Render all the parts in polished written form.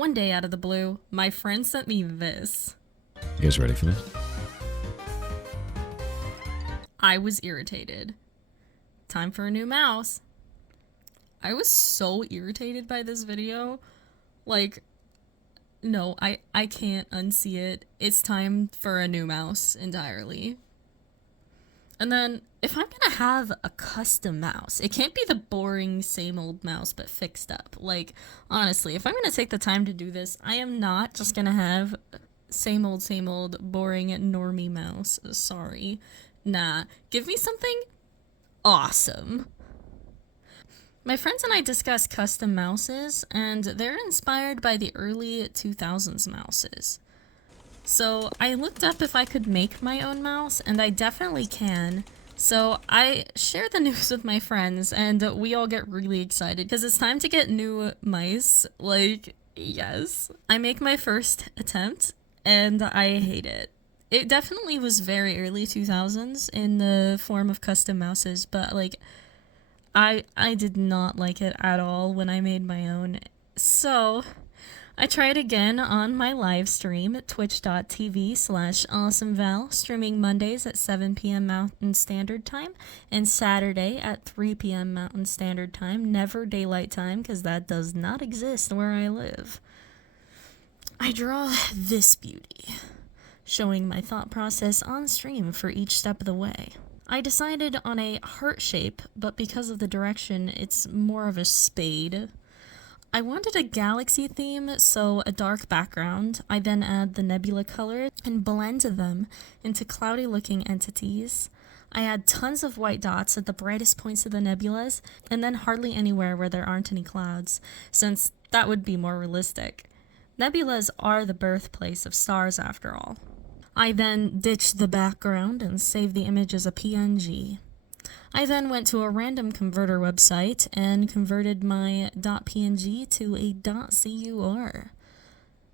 One day out of the blue, my friend sent me this. You guys ready for this? I was irritated. Time for a new mouse. I was so irritated by this video. Like, no, I can't unsee it. It's time for a new mouse entirely. And then, if I'm gonna have a custom mouse, it can't be the boring same old mouse but fixed up. Like, honestly, if I'm gonna take the time to do this, I am not just gonna have same old, boring normie mouse. Sorry. Nah. Give me something awesome. My friends and I discuss custom mouses, and they're inspired by the early 2000s mouses. So I looked up if I could make my own mouse, and I definitely can. So I share the news with my friends, and we all get really excited because it's time to get new mice. Like, yes. I make my first attempt, and I hate it. It definitely was very early 2000s in the form of custom mouses, but like, I did not like it at all when I made my own. So I tried again on my live stream at twitch.tv/awesomeval, streaming Mondays at 7 p.m. Mountain Standard Time and Saturday at 3 p.m. Mountain Standard Time, never daylight time because that does not exist where I live. I draw this beauty, showing my thought process on stream for each step of the way. I decided on a heart shape, but because of the direction, it's more of a spade. I wanted a galaxy theme, so a dark background. I then add the nebula color and blend them into cloudy-looking entities. I add tons of white dots at the brightest points of the nebulas, and then hardly anywhere where there aren't any clouds, since that would be more realistic. Nebulas are the birthplace of stars, after all. I then ditched the background and saved the image as a PNG. I then went to a random converter website and converted my .png to a .cur.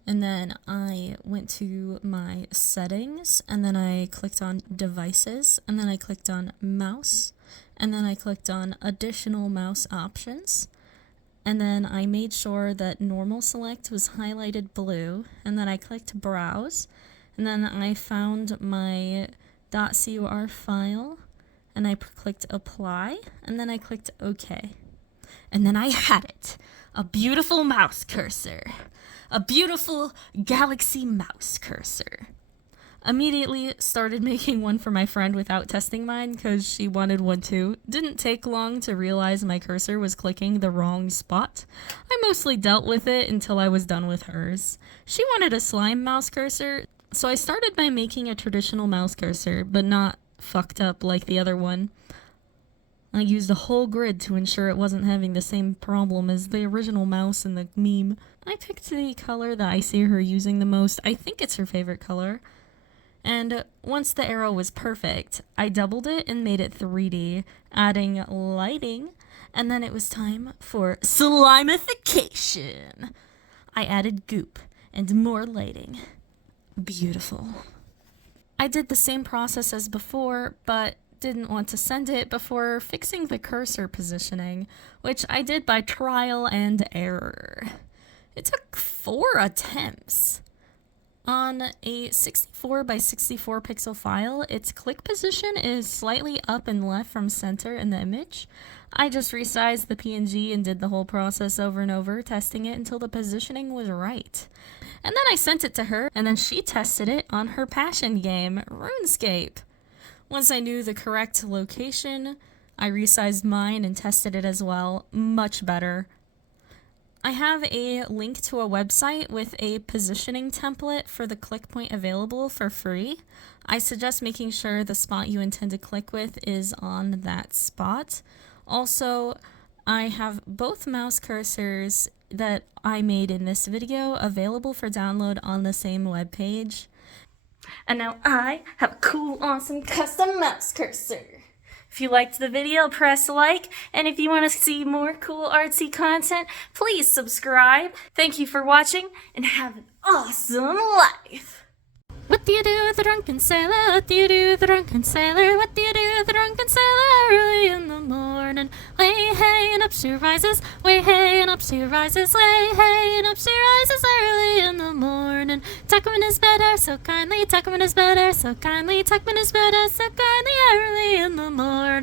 And then I went to my settings, and then I clicked on devices, and then I clicked on mouse, and then I clicked on additional mouse options. And then I made sure that normal select was highlighted blue, and then I clicked browse. And then I found my .cur file, and I clicked apply, and then I clicked OK. And then I had it. A beautiful mouse cursor. A beautiful galaxy mouse cursor. Immediately started making one for my friend without testing mine because she wanted one too. Didn't take long to realize my cursor was clicking the wrong spot. I mostly dealt with it until I was done with hers. She wanted a slime mouse cursor, so I started by making a traditional mouse cursor, but not fucked up like the other one. I used a whole grid to ensure it wasn't having the same problem as the original mouse in the meme. I picked the color that I see her using the most. I think it's her favorite color. And once the arrow was perfect, I doubled it and made it 3D, adding lighting, and then it was time for slimification. I added goop and more lighting. Beautiful. I did the same process as before, but didn't want to send it before fixing the cursor positioning, which I did by trial and error. It took 4 attempts. On a 64 by 64 pixel file, its click position is slightly up and left from center in the image. I just resized the PNG and did the whole process over and over, testing it until the positioning was right. And then I sent it to her, and then she tested it on her passion game, Runescape. Once I knew the correct location, I resized mine and tested it as well. Much better. I have a link to a website with a positioning template for the click point available for free. I suggest making sure the spot you intend to click with is on that spot. Also, I have both mouse cursors that I made in this video available for download on the same webpage. And now I have a cool, awesome custom mouse cursor. If you liked the video, press like, and if you want to see more cool artsy content, please subscribe. Thank you for watching, and have an awesome life! What do you do with a drunken sailor? What do you do with a drunken sailor? What do you do with a drunken sailor early in the morning? Way hey and up she rises, way hey and up she rises, way hey and up she rises early. Tuckman is better, so kindly. Tuckman is better, so kindly. Tuckman is better, so kindly. Early in the morning.